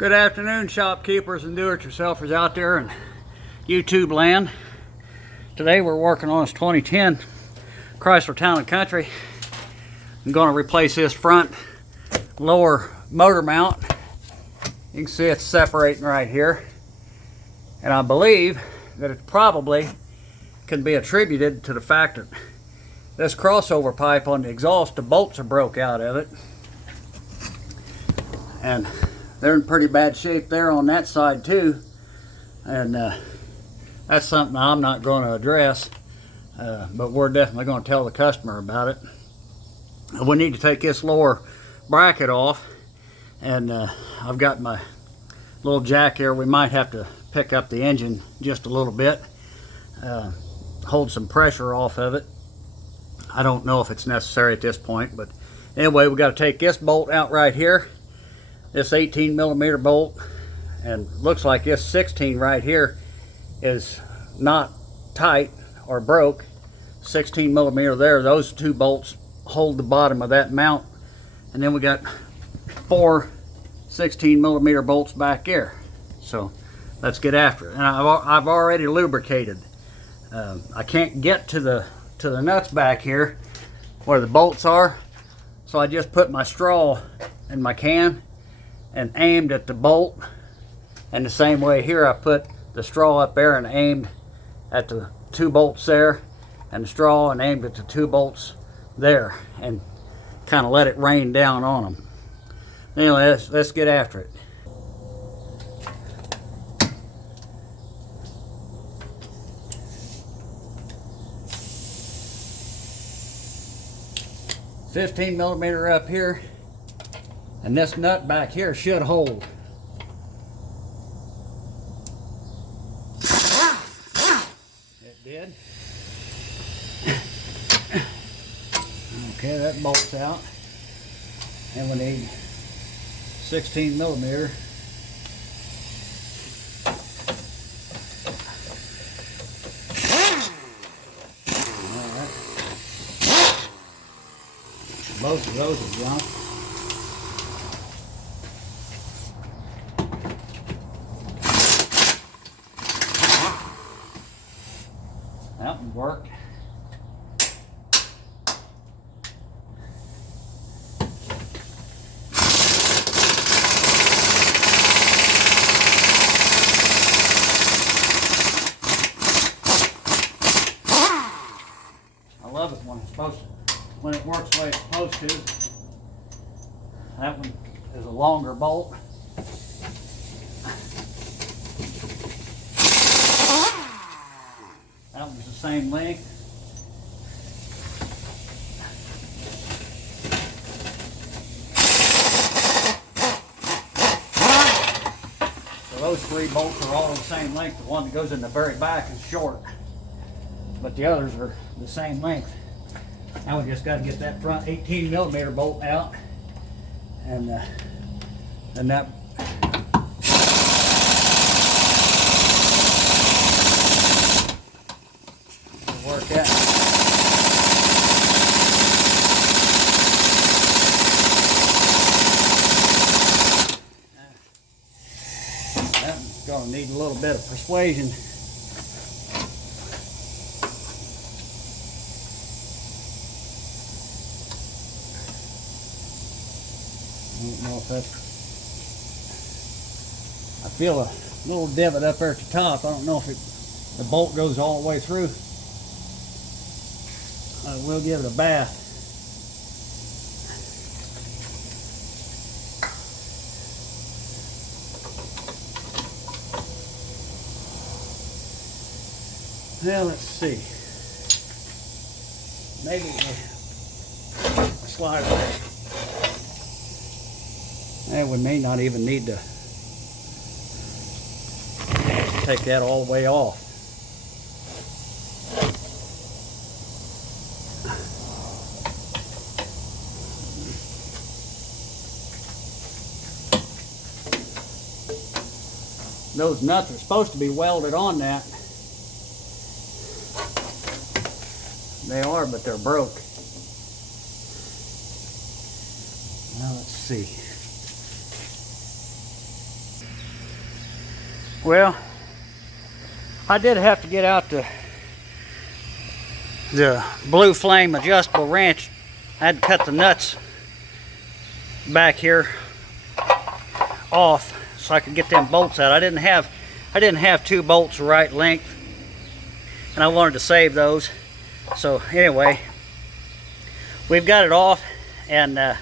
Good afternoon, shopkeepers and do-it-yourselfers out there in YouTube land. Today we're working on this 2010 Chrysler Town & Country. I'm going to replace this front lower motor mount. You can see it's separating right here. And I believe that it probably can be attributed to the fact that this crossover pipe on the exhaust, the bolts are broke out of it. And they're in pretty bad shape there on that side too. And that's something I'm not going to address, but we're definitely going to tell the customer about it. We need to take this lower bracket off, and I've got my little jack here. We might have to pick up the engine just a little bit, hold some pressure off of it. I don't know if it's necessary at this point, but anyway, we got to take this bolt out right here, this 18mm bolt, and looks like this 16 right here is not tight or broke. 16mm there, those two bolts hold the bottom of that mount, and then we got 4 16mm bolts back here. So let's get after it. And I've already lubricated. I can't get to the nuts back here where the bolts are, so I just put my straw in my can and aimed at the bolt, and the same way here I put the straw up there and aimed at the 2 bolts there, and the straw and aimed at the 2 bolts there, and kind of let it rain down on them. Anyway, let's get after it. $15mm up here, and this nut back here should hold. It did. Okay, that bolt's out, and we need 16mm. Alright. Both of those are junk. That one worked. I love it when it works the way it's supposed to. That one is a longer bolt. That one's the same length. So those 3 bolts are all the same length. The one that goes in the very back is short, but the others are the same length. Now we just got to get that front 18mm bolt out, and that will work out. That one's going to need a little bit of persuasion. I don't know if that's, I feel a little divot up there at the top. I don't know if the bolt goes all the way through. We'll give it a bath. Well, let's see. Maybe a slider. And we may not even need to take that all the way off. Those nuts are supposed to be welded on that. They are, but they're broke. Now let's see. Well, I did have to get out the Blue Flame adjustable wrench. I had to cut the nuts back here off so I could get them bolts out. I didn't have 2 bolts the right length, and I wanted to save those. So anyway, we've got it off, and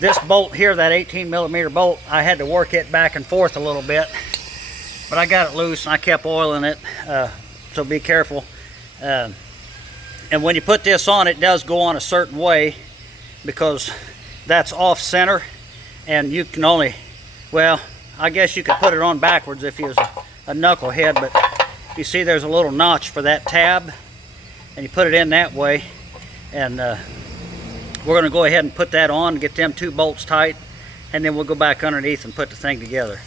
this bolt here, that 18mm bolt, I had to work it back and forth a little bit, but I got it loose and I kept oiling it, so be careful. And when you put this on, it does go on a certain way, because that's off center, and you can only, well, I guess you could put it on backwards if you was a knucklehead, but you see there's a little notch for that tab, and you put it in that way. And we're going to go ahead and put that on, get them 2 bolts tight, and then we'll go back underneath and put the thing together.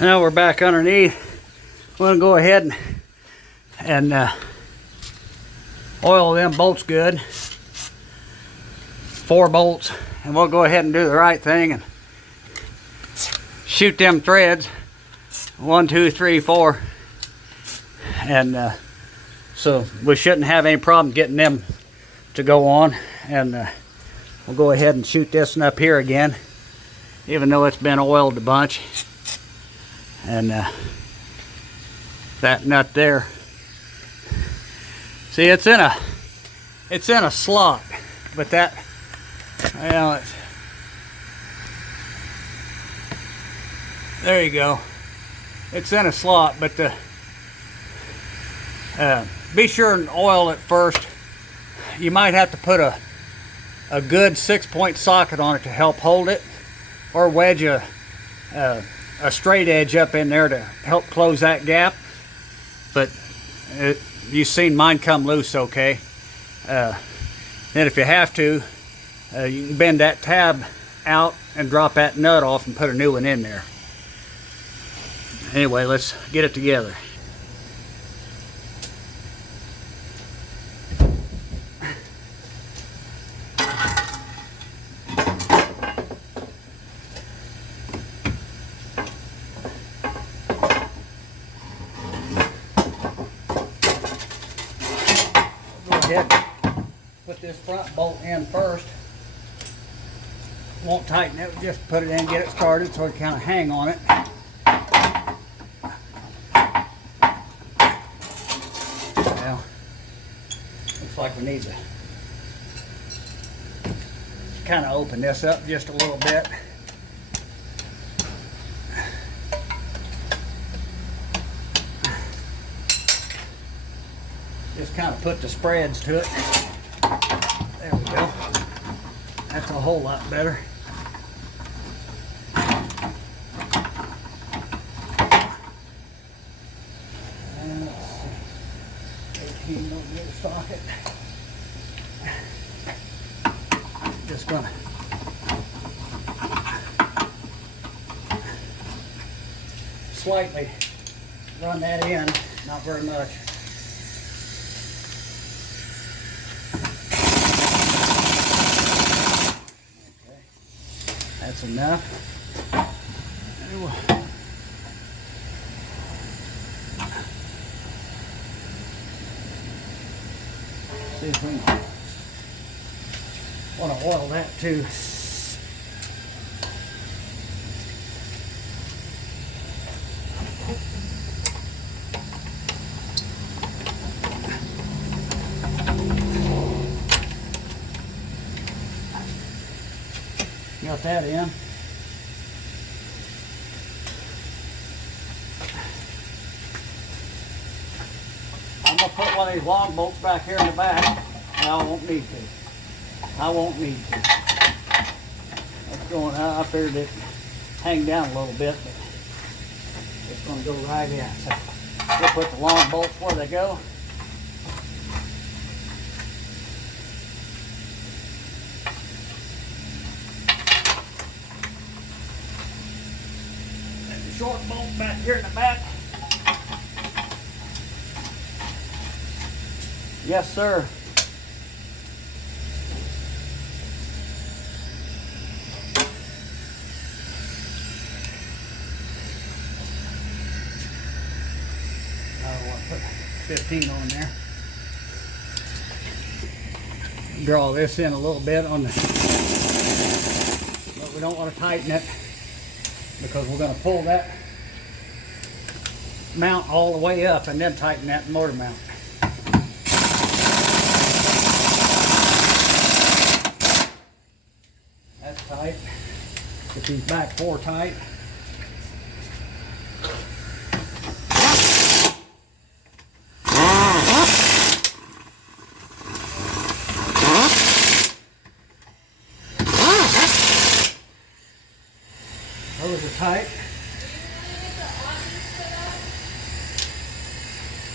Now we're back underneath. We're going to go ahead and oil them bolts good. 4 bolts, and we'll go ahead and do the right thing and shoot them threads. 1, 2, 3, 4, and so we shouldn't have any problem getting them to go on. And we'll go ahead and shoot this one up here again, even though it's been oiled a bunch. And that nut there, see, it's in a slot, but that, well, there you go. It's in a slot, but be sure and oil it first. You might have to put a good 6-point socket on it to help hold it, or wedge a straight edge up in there to help close that gap. But you've seen mine come loose okay. Then if you have to, you can bend that tab out and drop that nut off and put a new one in there. Anyway, let's get it together. Go ahead, put this front bolt in first. Won't tighten it, just put it in, get it started so it kind of hang on it. Well, looks like we need to kind of open this up just a little bit. Just kind of put the spreads to it. There we go. That's a whole lot better. And let's see, 18mm socket. Just gonna slightly run that in, not very much. That's enough. See if we want to oil that too. Got that in. I'm going to put one of these long bolts back here in the back. I won't need to. I won't need to. That's going out. I figured it hang down a little bit, but it's going to go right in. So we'll put the long bolts where they go. Short bolt back here in the back. Yes, sir. put 15 on there. Draw this in a little bit on the, but we don't want to tighten it because we're going to pull that mount all the way up and then tighten that motor mount. That's tight. Get these back four tight. Those are tight.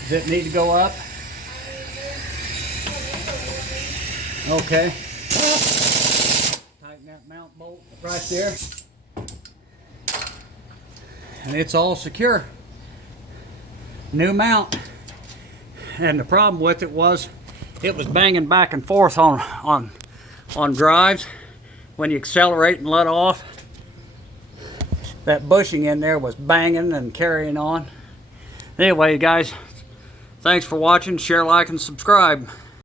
Does it need to go up? Okay. Tighten that mount bolt right there. And it's all secure. New mount. And the problem with it was banging back and forth on drives. When you accelerate and let off, that bushing in there was banging and carrying on. Anyway, guys, thanks for watching. Share, like, and subscribe.